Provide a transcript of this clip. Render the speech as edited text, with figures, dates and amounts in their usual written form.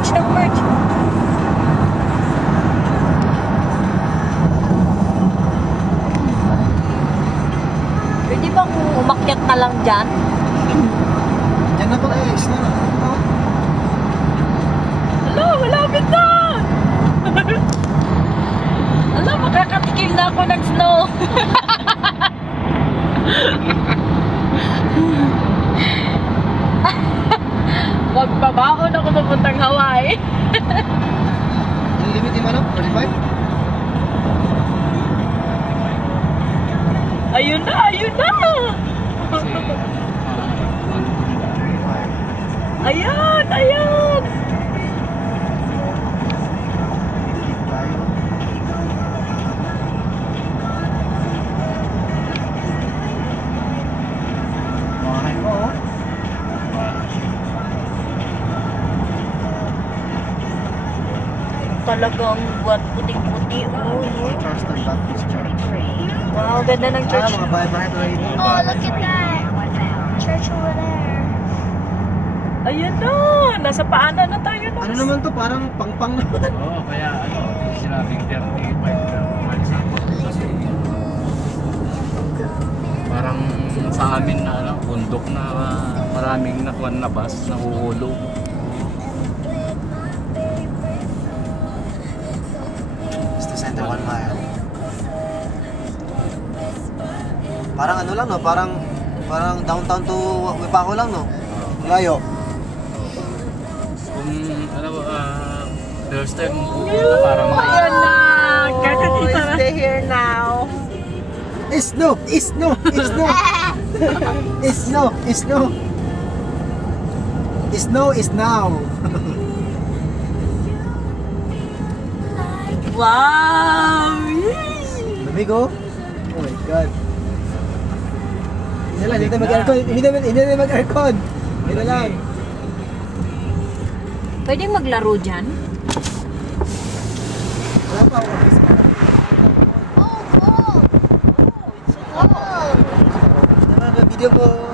Nag-merge, nag-merge. Pwede bang umakyat na lang dyan? Yan na pala eh, snow na. Hala, malapit na! Hala, makakatikim na ako ng snow. Magbabaon ako papuntang Hawaii. Yung limit yung ano? 45? Ayun na, ayun na! Ayan, ayan! Makahay mo oh. Talagang buat puting-puti. Charleston Baptist Church. Wow, ganda ng church. Mga bahay-bahay to rito. Oh, look at that. Church over there. Ayun na! Nasa paanan na tayo. Ano naman to? Parang pang-pang naman. Oo, kaya ano, sinabing 35 miles ako kasi parang sa amin na ano, bundok na maraming nakuan na bus, nahuhulog. It's the center 1 mile. Parang ano lang no? Parang downtown to Wipaco lang no? Layo. Kung ano, first time pupunta parang Ayun na! Kakakita na. Stay here now. It's no! It's no! It's no! It's no! It's no! It's no! It's now! Wow! Lamig oh! Oh my God! Hindi na mag-aircon! Hindi na mag-aircon! Hindi na lang! Pwedeng maglaro dyan? Wala pa ako. Oh, cool. Oh, it's so cool. Video ko!